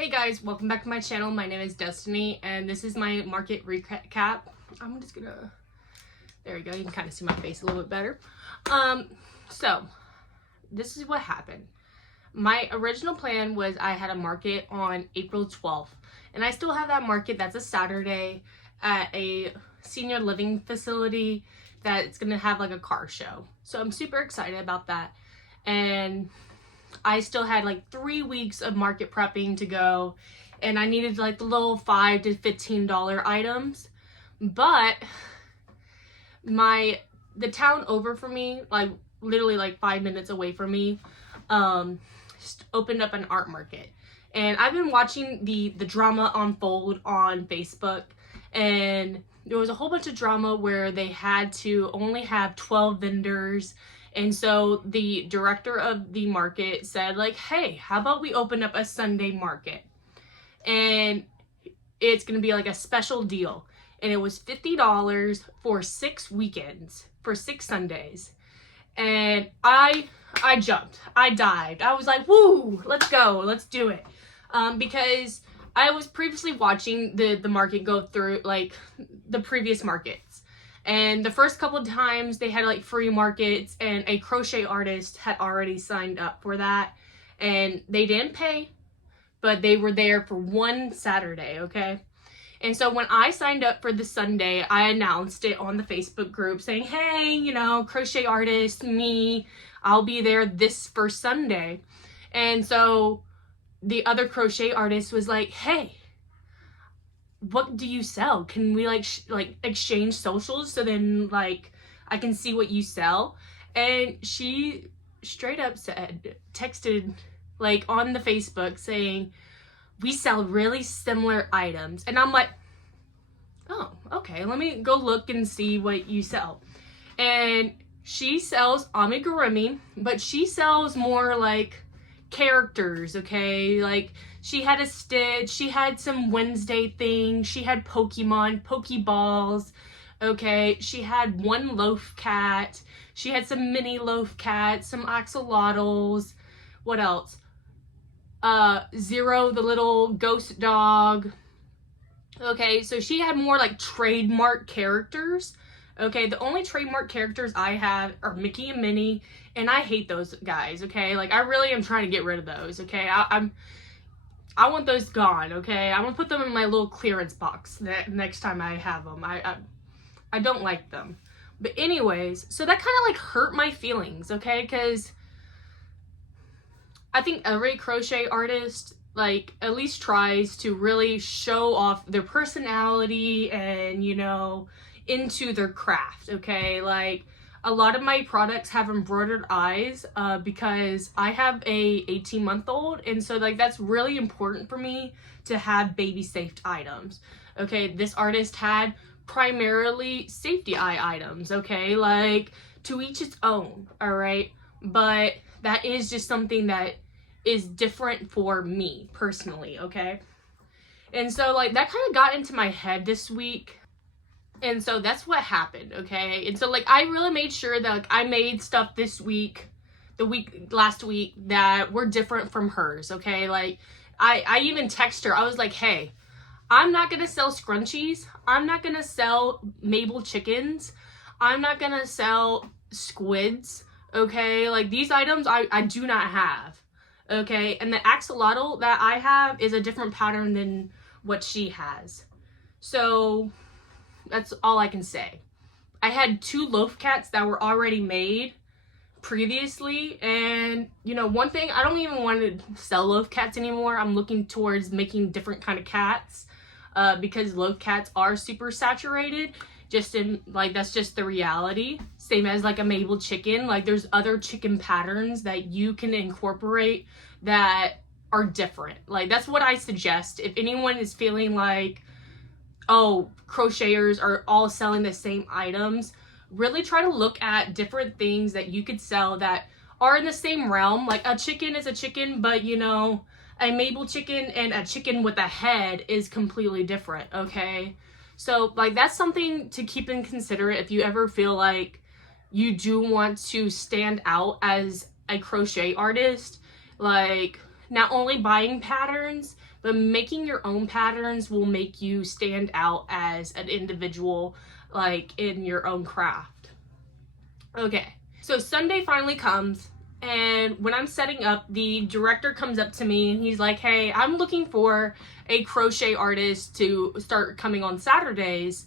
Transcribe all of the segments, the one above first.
Hey guys, welcome back to my channel. My name is Destiny and this is my market recap. I'm just gonna, there we go, you can kind of see my face a little bit better. So this is what happened. My original plan was I had a market on April 12th and I still have that market. That's a Saturday at a senior living facility that's gonna have like a car show. So I'm super excited about that. And I still had like 3 weeks of market prepping to go and I needed like the little $5 to $15 items. But the town over for me, like literally like 5 minutes away from me, opened up an art market. And I've been watching the drama unfold on Facebook, and there was a whole bunch of drama where they had to only have 12 vendors. And so the director of the market said like, hey, how about we open up a Sunday market? And it's going to be like a special deal. And it was $50 for 6 weekends, for 6 Sundays. And I jumped, I dived. I was like, woo, let's go, let's do it. Because I was previously watching the market go through like the previous markets. And the first couple of times they had like free markets and a crochet artist had already signed up for that. And they didn't pay, but they were there for one Saturday, okay? And so when I signed up for the Sunday, I announced it on the Facebook group saying, hey, you know, crochet artist, me, I'll be there this first Sunday. And so the other crochet artist was like, hey, what do you sell? Can we like exchange socials so then like I can see what you sell? And she straight up texted like on the Facebook saying, we sell really similar items. And I'm like, oh, okay, let me go look and see what you sell. And she sells amigurumi, but she sells more like characters, okay? Like she had a Stitch, she had some Wednesday things, she had Pokemon, Pokeballs, okay? She had one loaf cat, she had some mini loaf cats, some axolotls, what else? Zero, the little ghost dog. Okay, so she had more like trademark characters. Okay, the only trademark characters I have are Mickey and Minnie, and I hate those guys, okay? Like, I really am trying to get rid of those, okay? I want those gone, okay? I want to put them in my little clearance box next time I have them. I don't like them. But anyways, so that kind of like hurt my feelings, okay? Because I think every crochet artist like at least tries to really show off their personality and, you know, into their craft, okay? Like a lot of my products have embroidered eyes because I have a 18-month-old, and so like that's really important for me to have baby safe items. Okay, this artist had primarily safety eye items, okay? Like to each its own, all right? But that is just something that is different for me personally, okay? And so like that kind of got into my head this week. And so that's what happened, okay? And so like I really made sure that like I made stuff this week, last week, that were different from hers, okay? Like I even text her. I was like, hey, I'm not gonna sell scrunchies. I'm not gonna sell Mabel chickens. I'm not gonna sell squids, okay? Like these items I do not have, okay? And the axolotl that I have is a different pattern than what she has. So that's all I can say. I had 2 loaf cats that were already made previously, and you know, one thing, I don't even want to sell loaf cats anymore. I'm looking towards making different kind of cats because loaf cats are super saturated. Just in like, that's just the reality. Same as like a Mabel chicken. Like there's other chicken patterns that you can incorporate that are different. Like that's what I suggest. If anyone is feeling like, oh, crocheters are all selling the same items, really try to look at different things that you could sell that are in the same realm. Like a chicken is a chicken, but you know, a Mabel chicken and a chicken with a head is completely different, okay? So like that's something to keep in consider if you ever feel like you do want to stand out as a crochet artist. Like not only buying patterns, but making your own patterns will make you stand out as an individual, like in your own craft. Okay, so Sunday finally comes, and when I'm setting up, the director comes up to me and he's like, hey, I'm looking for a crochet artist to start coming on Saturdays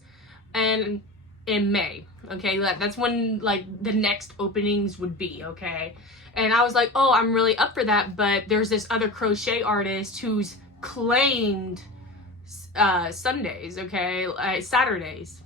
and in May. Okay, that's when like the next openings would be. Okay, and I was like, oh, I'm really up for that, but there's this other crochet artist who's claimed Sundays, okay, Saturdays,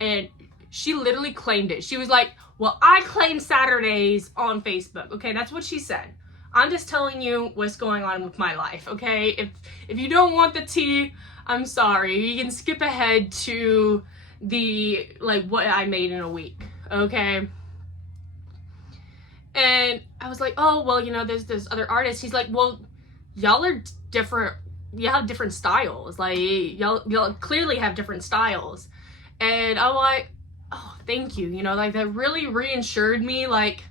and she literally claimed it. She was like, well, I claim Saturdays on Facebook. Okay, that's what she said. I'm just telling you what's going on with my life. Okay, if you don't want the tea, I'm sorry, you can skip ahead to the like what I made in a week. Okay, and I was like, oh, well, you know, there's this other artist. He's like, well, y'all are different, you have different styles, like y'all clearly have different styles. And I'm like, oh, thank you, you know, like that really reassured me, like,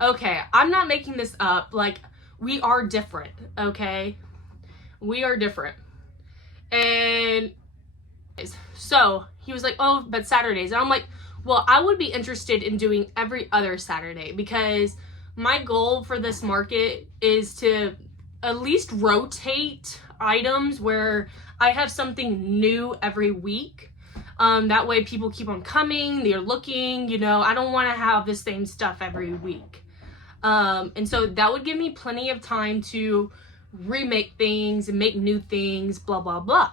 okay, I'm not making this up, like we are different. Okay, we are different. And so he was like, oh, but Saturdays. And I'm like, well, I would be interested in doing every other Saturday, because my goal for this market is to at least rotate items where I have something new every week. That way people keep on coming, they're looking, you know, I don't want to have the same stuff every week. And so that would give me plenty of time to remake things and make new things, blah, blah, blah.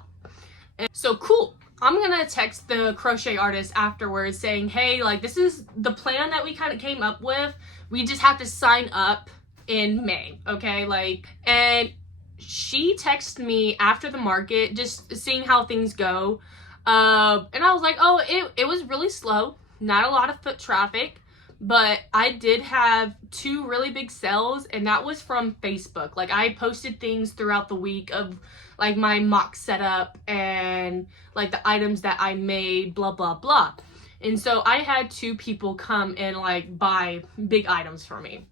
And so cool. I'm gonna text the crochet artist afterwards saying, hey, like this is the plan that we kind of came up with. We just have to sign up in May, okay? Like, and she texted me after the market, just seeing how things go. And I was like, oh, it was really slow, not a lot of foot traffic, but I did have 2 really big sales, and that was from Facebook. Like I posted things throughout the week of like my mock setup and like the items that I made, blah, blah, blah. And so I had 2 people come and like buy big items for me.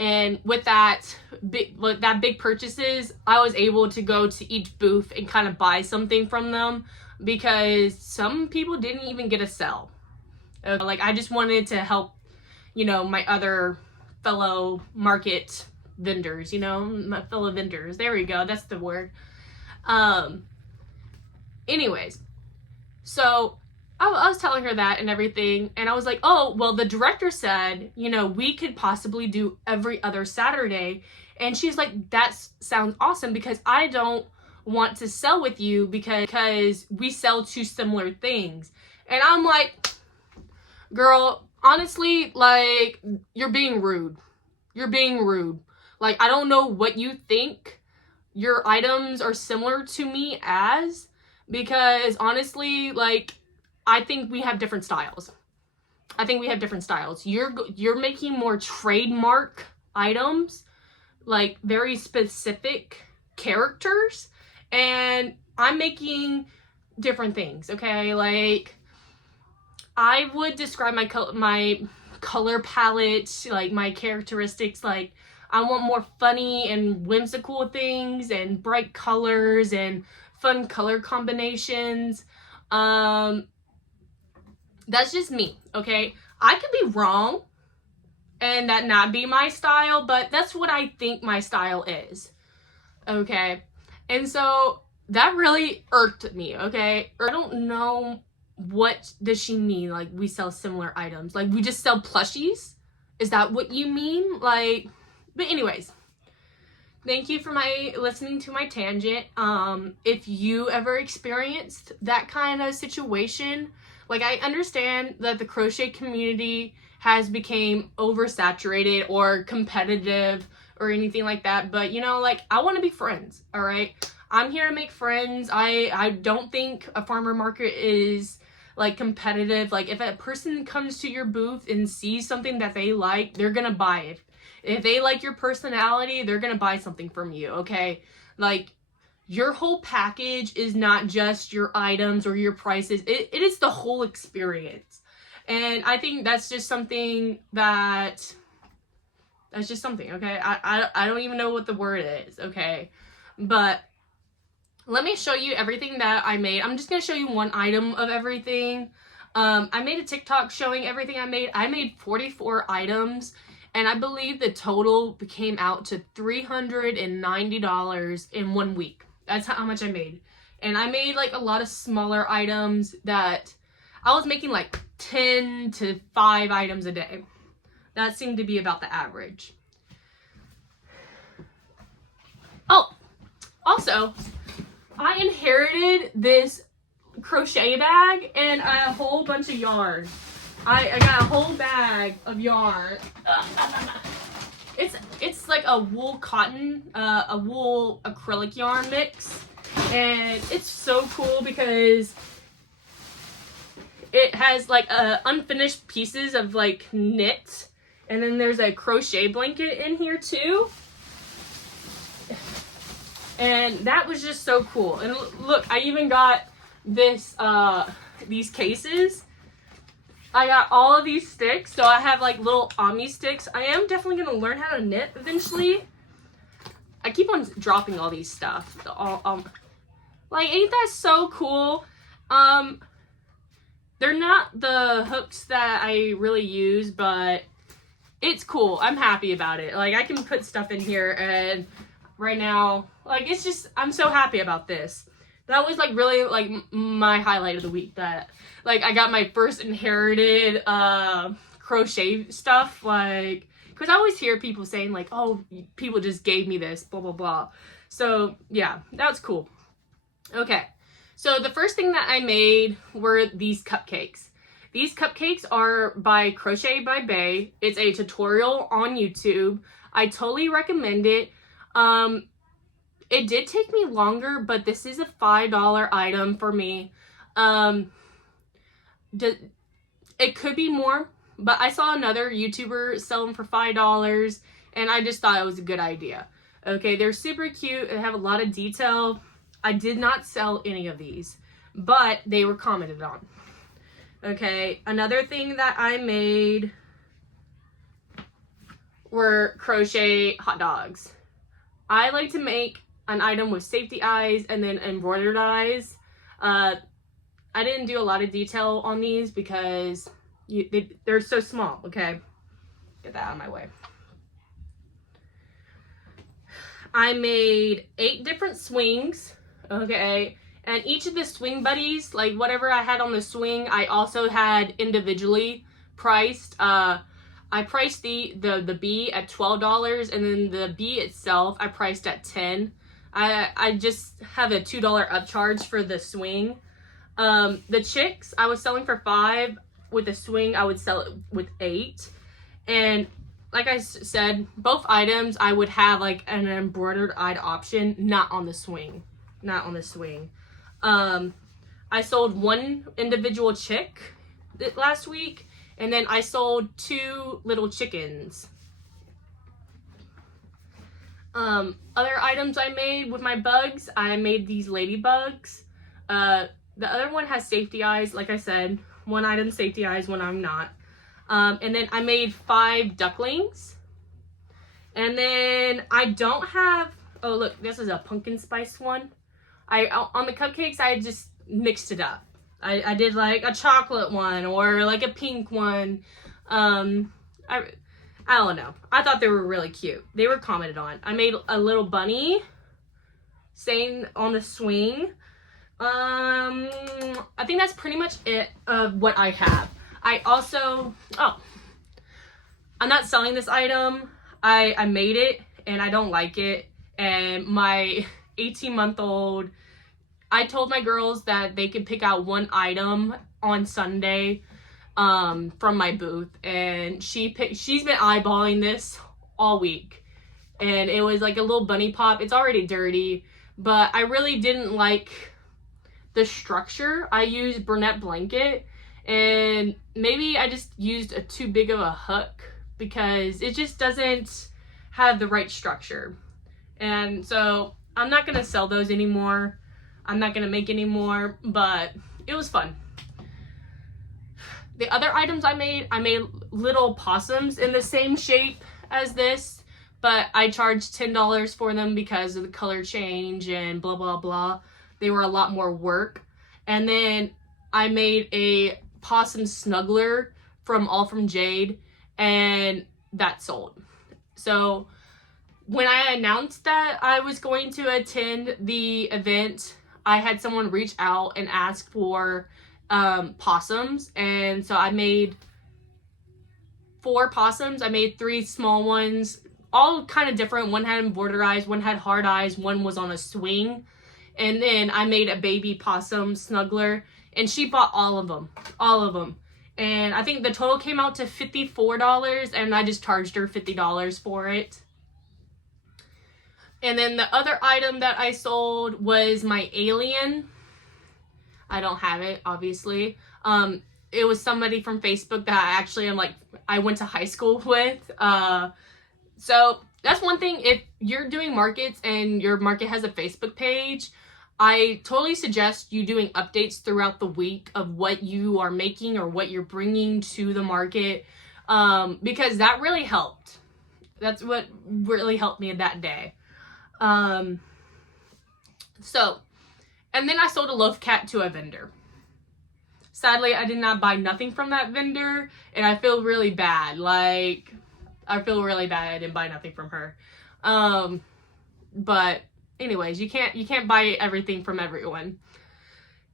And with that big purchases, I was able to go to each booth and kind of buy something from them, because some people didn't even get a sell. Like I just wanted to help, you know, my other fellow market vendors, you know, my fellow vendors. There we go. That's the word. Anyways, so I was telling her that and everything, and I was like, oh, well, the director said, you know, we could possibly do every other Saturday. And she's like, that sounds awesome, because I don't want to sell with you because we sell 2 similar things. And I'm like, girl, honestly, like, you're being rude. You're being rude. Like, I don't know what you think your items are similar to me as, because honestly, like, I think we have different styles. I think we have different styles. You're making more trademark items, like very specific characters, and I'm making different things. Okay, like I would describe my color palette, like my characteristics, like I want more funny and whimsical things and bright colors and fun color combinations. That's just me, okay? I could be wrong and that not be my style, but that's what I think my style is, okay? And so that really irked me, okay? I don't know, what does she mean? Like, we sell similar items? Like, we just sell plushies? Is that what you mean? Like, but anyways, thank you for listening to my tangent. If you ever experienced that kind of situation, like, I understand that the crochet community has become oversaturated or competitive or anything like that, but you know, like, I want to be friends, all right? I'm here to make friends. I don't think a farmer market is like competitive. Like, if a person comes to your booth and sees something that they like, they're gonna buy it. If they like your personality, they're gonna buy something from you, okay? Like, your whole package is not just your items or your prices. It is the whole experience. And I think that's just something that That's just something, okay? I don't even know what the word is, okay? But let me show you everything that I made. I'm just going to show you one item of everything. I made a TikTok showing everything I made. I made 44 items, and I believe the total came out to $390 in 1 week. That's how much I made. And I made like a lot of smaller items that I was making like 10 to 5 items a day. That seemed to be about the average. Oh, also, I inherited this crochet bag and a whole bunch of yarn. I got a whole bag of yarn. It's like a wool cotton, a wool acrylic yarn mix. And it's so cool because it has like unfinished pieces of like knit. And then there's a crochet blanket in here too. And that was just so cool. And look, I even got this, these cases. I got all of these sticks. So I have like little Omni sticks. I am definitely going to learn how to knit eventually. I keep on dropping all these stuff. Like, ain't that so cool? They're not the hooks that I really use, but it's cool. I'm happy about it. Like, I can put stuff in here, and right now, like, it's just, I'm so happy about this. That was, like, really, like, my highlight of the week, that, like, I got my first inherited, crochet stuff, like, because I always hear people saying, like, oh, people just gave me this, blah, blah, blah. So, yeah, that was cool. Okay, so the first thing that I made were these cupcakes. These cupcakes are by Crochet by Bay. It's a tutorial on YouTube. I totally recommend it. It did take me longer, but this is a $5 item for me. It could be more, but I saw another YouTuber sell them for $5, and I just thought it was a good idea. Okay, they're super cute. They have a lot of detail. I did not sell any of these, but they were commented on. Okay, another thing that I made were crochet hot dogs. I like to make an item with safety eyes and then embroidered eyes. I didn't do a lot of detail on these because they're so small, okay? Get that out of my way. I made 8 different swings, okay? And each of the swing buddies, like whatever I had on the swing, I also had individually priced. I priced the bee at $12, and then the bee itself I priced at $10. I just have a $2 upcharge for the swing. The chicks I was selling for $5. With the swing I would sell it with $8. And like I said, both items I would have like an embroidered eyed option, not on the swing. Not on the swing. I sold 1 individual chick last week, and then I sold 2 little chickens. Other items I made with my bugs, I made these ladybugs. The other one has safety eyes, like I said. One item safety eyes, one I'm not. And then I made 5 ducklings. And then I don't have, oh look, this is a pumpkin spice one. On the cupcakes, I just mixed it up. I did like a chocolate one or like a pink one. I don't know. I thought they were really cute. They were commented on. I made a little bunny staying on the swing. I think that's pretty much it of what I have. I also, I'm not selling this item. I made it and I don't like it. And my 18-month-old, I told my girls that they could pick out one item on Sunday from my booth, and she's been eyeballing this all week, and it was like a little bunny pop. It's already dirty, but I really didn't like the structure. I used Burnett blanket, and maybe I just used a too big of a hook because it just doesn't have the right structure. And so I'm not gonna sell those anymore. I'm not gonna make any more, but it was fun. The other items I made little possums in the same shape as this, but I charged $10 for them because of the color change and blah, blah, blah. They were a lot more work. And then I made a possum snuggler from All From Jade, and that sold. So when I announced that I was going to attend the event, I had someone reach out and ask for possums, and so I made 4 possums. I made 3 small ones, all kind of different. One had embroidered eyes, one had hard eyes, one was on a swing. And then I made a baby possum snuggler, and she bought all of them. And I think the total came out to $54, and I just charged her $50 for it. And then the other item that I sold was my alien. I don't have it, obviously. It was somebody from Facebook that I went to high school with. So that's one thing. If you're doing markets and your market has a Facebook page, I totally suggest you doing updates throughout the week of what you are making or what you're bringing to the market, because that really helped. That's what really helped me that day. And then I sold a loaf cat to a vendor. Sadly, I did not buy nothing from that vendor, and I feel really bad. I didn't buy nothing from her. But anyways, you can't buy everything from everyone.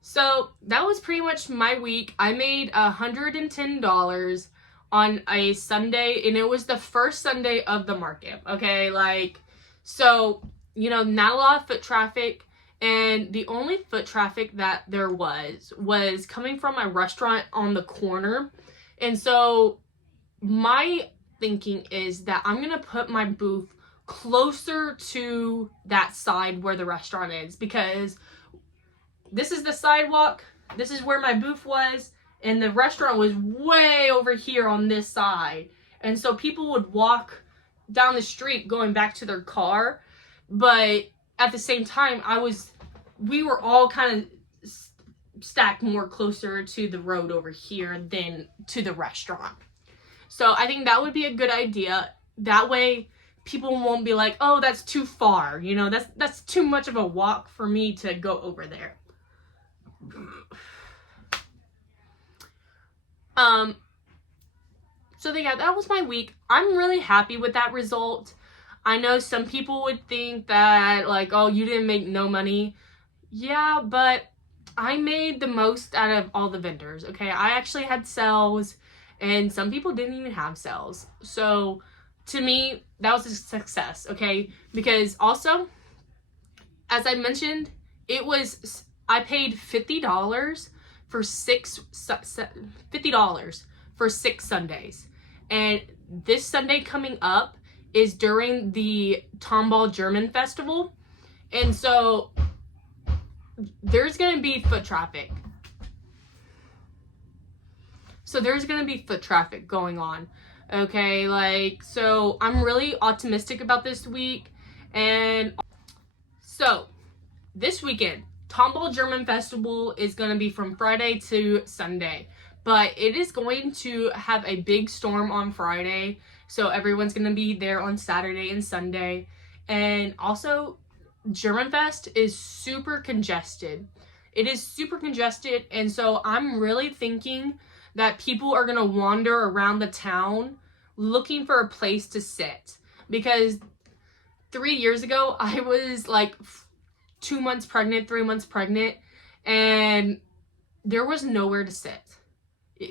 So that was pretty much my week. I made $110 on a Sunday, and it was the first Sunday of the market. Okay, so not a lot of foot traffic. And the only foot traffic that there was coming from my restaurant on the corner. And so my thinking is that I'm going to put my booth closer to that side where the restaurant is, because this is the sidewalk. This is where my booth was. And the restaurant was way over here on this side. And so people would walk down the street going back to their car. But at the same time, we were all kind of stacked more closer to the road over here than to the restaurant. So I think that would be a good idea. That way people won't be like, oh, that's too far. That's too much of a walk for me to go over there. So yeah, that was my week. I'm really happy with that result. I know some people would think that, oh, you didn't make no money. Yeah, but I made the most out of all the vendors, okay? I actually had sales, and some people didn't even have sales. So, to me, that was a success, okay? Because also, as I mentioned, I paid $50 for $6 Sundays. And this Sunday coming up is during the Tomball German Festival. And so there's going to be foot traffic. Going on. Okay, so I'm really optimistic about this week. And so this weekend, Tomball German Festival is going to be from Friday to Sunday. But it is going to have a big storm on Friday. So everyone's going to be there on Saturday and Sunday. And also, German Fest is super congested. It is super congested. And so I'm really thinking that people are going to wander around the town looking for a place to sit. Because 3 years ago, I was 3 months pregnant. And there was nowhere to sit.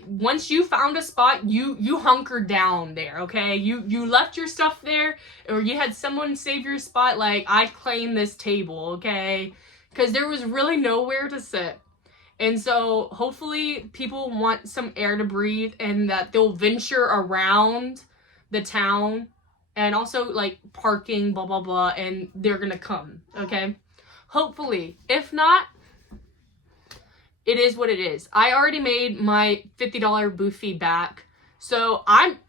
Once you found a spot, you hunkered down there, okay? You left your stuff there, or you had someone save your spot, I claim this table, okay? Because there was really nowhere to sit. And so hopefully people want some air to breathe, and that they'll venture around the town, and also parking, blah blah blah, and they're gonna come, okay? Hopefully. If not, it is what it is. I already made my $50 booth fee back. So I'm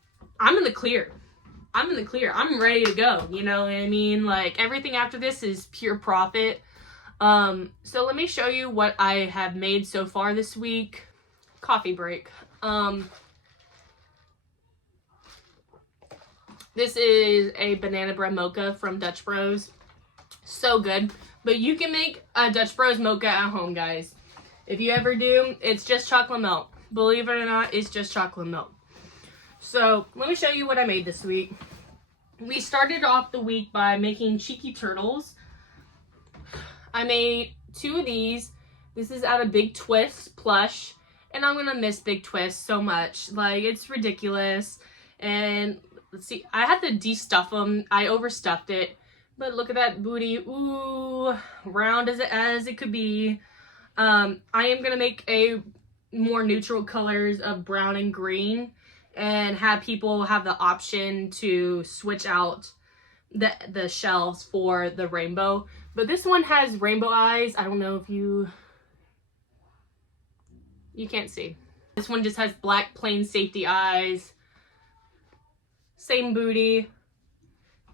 in the clear. I'm ready to go. You know what I mean? Everything after this is pure profit. So let me show you what I have made so far this week. Coffee break. This is a banana bread mocha from Dutch Bros. So good. But you can make a Dutch Bros mocha at home, guys. If you ever do, it's just chocolate milk. Believe it or not, it's just chocolate milk. So let me show you what I made this week. We started off the week by making cheeky turtles. I made 2 of these. This is out of Big Twist plush. And I'm going to miss Big Twist so much. Like, it's ridiculous. And let's see. I had to de-stuff them. I overstuffed it. But look at that booty. Ooh, round as it could be. I am going to make a more neutral colors of brown and green. And have people have the option to switch out the shelves for the rainbow. But this one has rainbow eyes. I don't know if you can't see. This one just has black plain safety eyes. Same booty.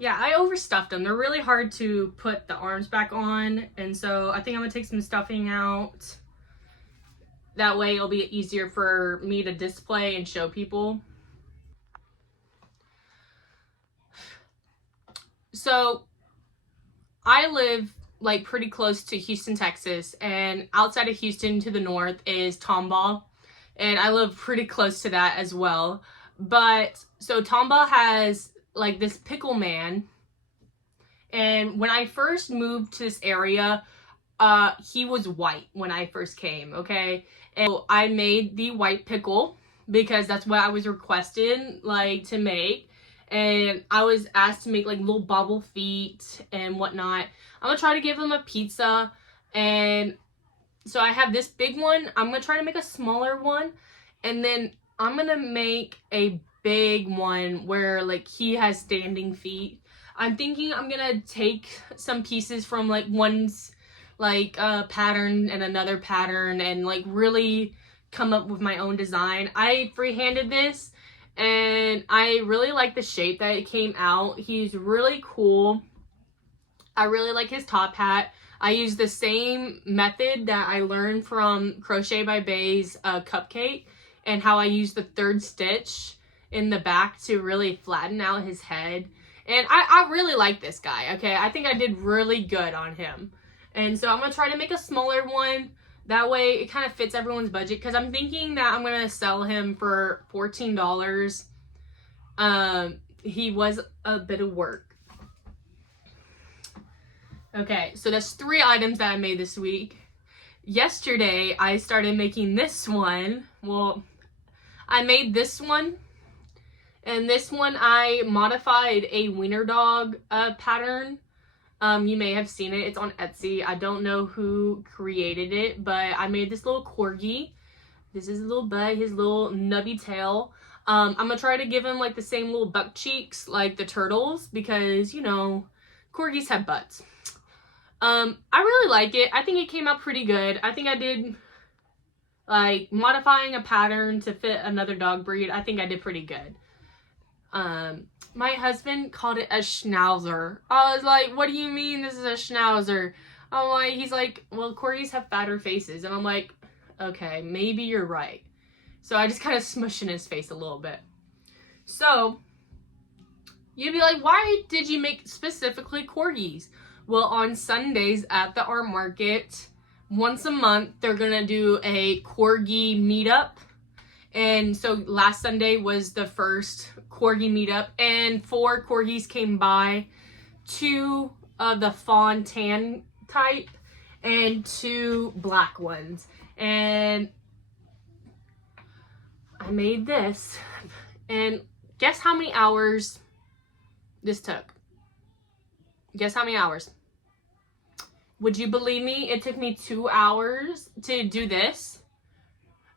Yeah, I overstuffed them. They're really hard to put the arms back on. And so I think I'm gonna take some stuffing out. That way it'll be easier for me to display and show people. So I live like pretty close to Houston, Texas, and outside of Houston to the north is Tomball, and I live pretty close to that as well. But so Tomball has like this pickle man, and when I first moved to this area, he was white when I first came, okay? And so I made the white pickle because that's what I was requested like to make. And I was asked to make like little bobble feet and whatnot. I'm gonna try to give him a pizza. And so I have this big one. I'm gonna try to make a smaller one. And then I'm gonna make a big one where like he has standing feet. I'm thinking I'm gonna take some pieces from like one's like pattern and another pattern and like really come up with my own design. I freehanded this. And I really like the shape that it came out. He's really cool. I really like his top hat. I use the same method that I learned from Crochet by Bay's cupcake, and how I use the 3rd stitch in the back to really flatten out his head. And I really like this guy, okay? I think I did really good on him. And so I'm going to try to make a smaller one. That way it kind of fits everyone's budget, because I'm thinking that I'm going to sell him for $14. He was a bit of work. Okay, so that's 3 items that I made this week. Yesterday, I started making this one. Well, I made this one. And this one, I modified a wiener dog pattern. You may have seen it. It's on Etsy. I don't know who created it, but I made this little corgi. This is his little butt, his little nubby tail. I'm gonna try to give him like the same little buck cheeks like the turtles, because, you know, corgis have butts. I really like it. I think it came out pretty good. I think I did like modifying a pattern to fit another dog breed. I think I did pretty good. My husband called it a schnauzer. I was like, what do you mean this is a schnauzer? I'm like, he's like, well, corgis have fatter faces. And I'm like, okay, maybe you're right. So I just kind of smushed in his face a little bit. So you'd be like, why did you make specifically corgis? Well, on Sundays at the art market, once a month, they're going to do a corgi meetup. And so last Sunday was the first corgi meetup, and 4 corgis came by, 2 of the fawn tan type and 2 black ones. And I made this, and guess how many hours this took? Guess how many hours? Would you believe me? It took me 2 hours to do this.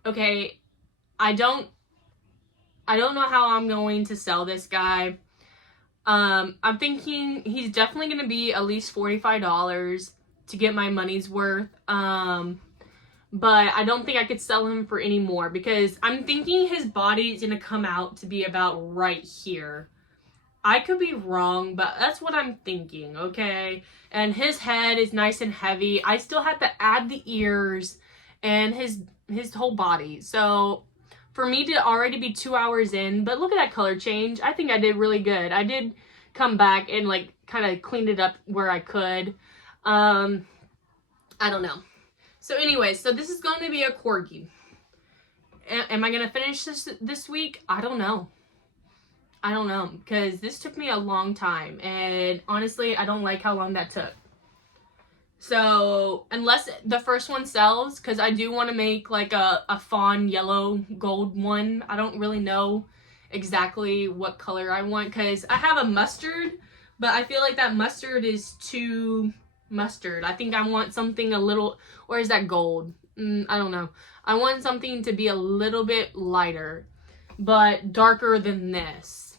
Okay, I don't know how I'm going to sell this guy. I'm thinking he's definitely going to be at least $45 to get my money's worth. But I don't think I could sell him for any more, because I'm thinking his body is going to come out to be about right here. I could be wrong, but that's what I'm thinking, okay? And his head is nice and heavy. I still have to add the ears and his whole body. So for me to already be 2 hours in, but look at that color change. I think I did really good. I did come back and like kind of cleaned it up where I could. I don't know. So anyway, so this is going to be a corgi. Am I going to finish this week? I don't know. I don't know, because this took me a long time, and honestly, I don't like how long that took. So, unless the first one sells, because I do want to make like a fawn yellow gold one. I don't really know exactly what color I want, because I have a mustard, but I feel like that mustard is too mustard. I think I want something a little, or is that gold? I don't know. I want something to be a little bit lighter, but darker than this.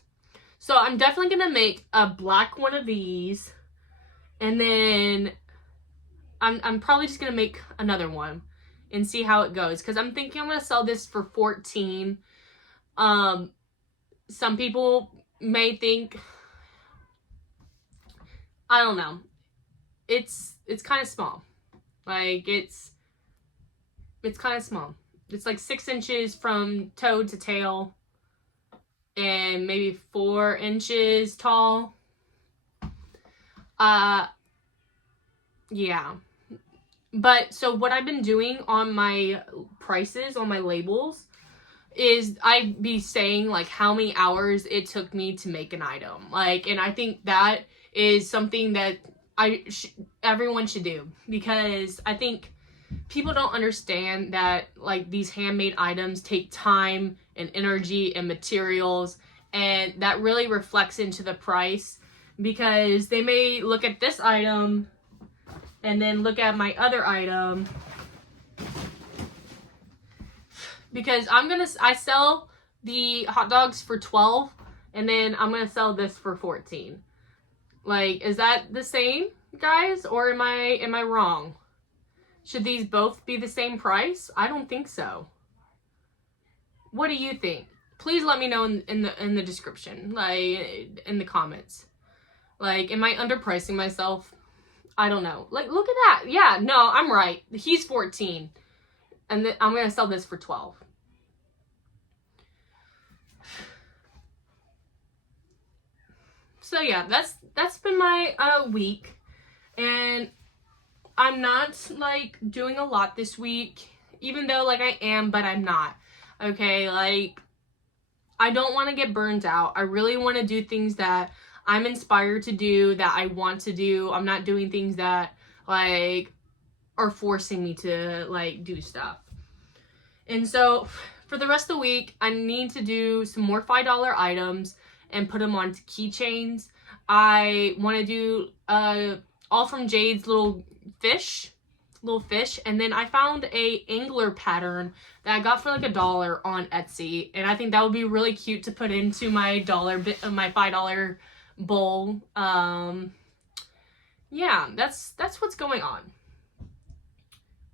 So I'm definitely going to make a black one of these, and then I'm probably just going to make another one and see how it goes, because I'm thinking I'm going to sell this for $14. Some people may think, I don't know, it's kind of small. Like, it's kind of small. It's like 6 inches from toe to tail and maybe 4 inches tall. Yeah. But so what I've been doing on my prices, on my labels, is I'd be saying like how many hours it took me to make an item. Like, and I think that is something that everyone should do, because I think people don't understand that like these handmade items take time and energy and materials, and that really reflects into the price, because they may look at this item and then look at my other item, because I sell the hot dogs for $12, and then I'm gonna sell this for $14. Like, is that the same, guys, or am I wrong? Should these both be the same price? I don't think so. What do you think? Please let me know in the description, like in the comments. Like, am I underpricing myself? I don't know. Like, look at that. Yeah, no, I'm right. He's 14, and I'm gonna sell this for 12. So yeah, that's been my week, and I'm not like doing a lot this week, even though like I am, but I'm not. Okay, like I don't want to get burned out. I really want to do things that I'm inspired to do, that I want to do. I'm not doing things that like are forcing me to like do stuff. And so for the rest of the week, I need to do some more $5 items and put them onto keychains. I want to do all from Jade's little fish, and then I found a angler pattern that I got for like $1 on Etsy, and I think that would be really cute to put into my my $5 bowl. Yeah, that's what's going on.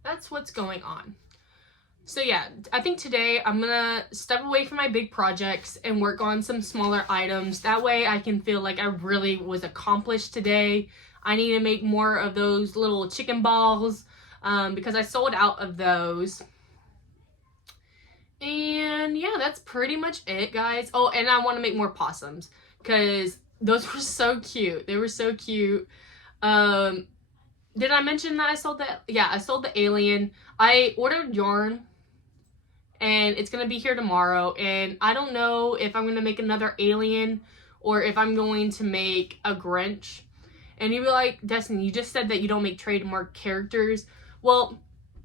That's what's going on. So yeah, I think today I'm gonna step away from my big projects and work on some smaller items. That way I can feel like I really was accomplished today. I need to make more of those little chicken balls, because I sold out of those. And yeah, that's pretty much it, guys. Oh, and I want to make more possums, because those were so cute. They were so cute. Did I mention that I sold the, yeah, I sold the alien. I ordered yarn, and it's going to be here tomorrow, and I don't know if I'm going to make another alien or if I'm going to make a Grinch. And you'd be like, Destiny, you just said that you don't make trademark characters. Well,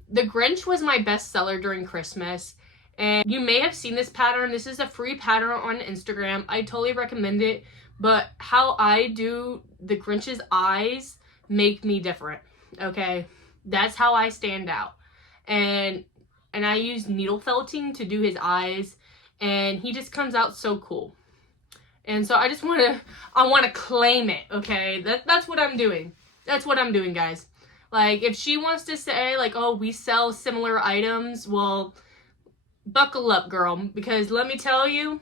the Grinch was my best seller during Christmas, and you may have seen this pattern. This is a free pattern on Instagram. I totally recommend it, but how I do the Grinch's eyes make me different, okay? That's how I stand out. And I use needle felting to do his eyes, and he just comes out so cool. And so I want to claim it, okay? That's what I'm doing. That's what I'm doing, guys. Like, if she wants to say, like, oh, we sell similar items, well, buckle up, girl, because let me tell you,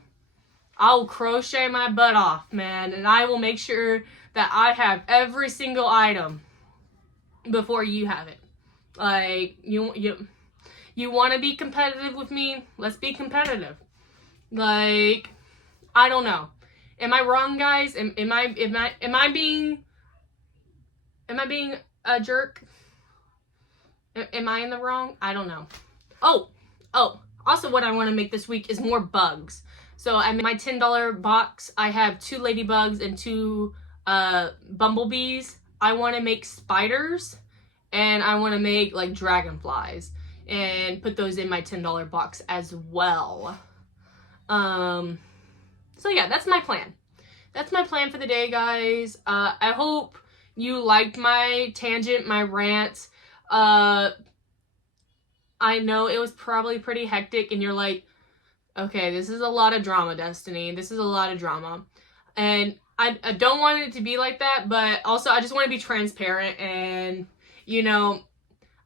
I'll crochet my butt off, man, and I will make sure that I have every single item before you have it. Like, you You want to be competitive with me? Let's be competitive. Like, I don't know. Am I wrong, guys? Am I being a jerk? Am I in the wrong? I don't know. Oh, also what I want to make this week is more bugs. So I'm in my $10 box. I have 2 ladybugs and 2 bumblebees. I want to make spiders, and I want to make like dragonflies and put those in my $10 box as well. So yeah, that's my plan. That's my plan for the day, guys. I hope you liked my tangent, my rant. I know it was probably pretty hectic and you're like, okay, this is a lot of drama, Destiny. This is a lot of drama. And I don't want it to be like that, but also I just want to be transparent and, you know,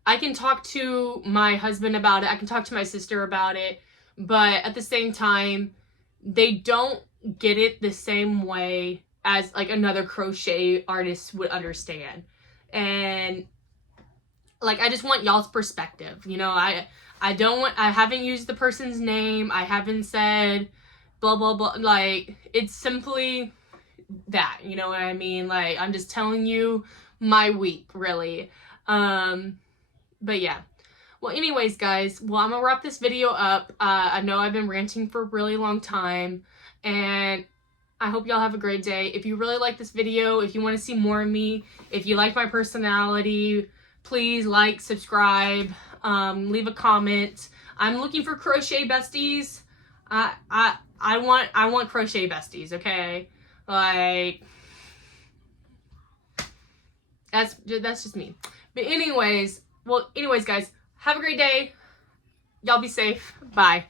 I can talk to my husband about it. I can talk to my sister about it. But at the same time, they don't get it the same way as like another crochet artist would understand. And like, I just want y'all's perspective. You know, I haven't used the person's name. I haven't said blah, blah, blah. Like, it's simply that, you know what I mean? Like, I'm just telling you my week, really. But yeah. Well, anyways, guys, well, I'm gonna wrap this video up. I know I've been ranting for a really long time, and I hope y'all have a great day. If you really like this video, if you want to see more of me, if you like my personality, please like, subscribe, leave a comment. I'm looking for crochet besties. I want crochet besties, okay? Like, that's just me. But anyways, guys, have a great day. Y'all be safe. Bye.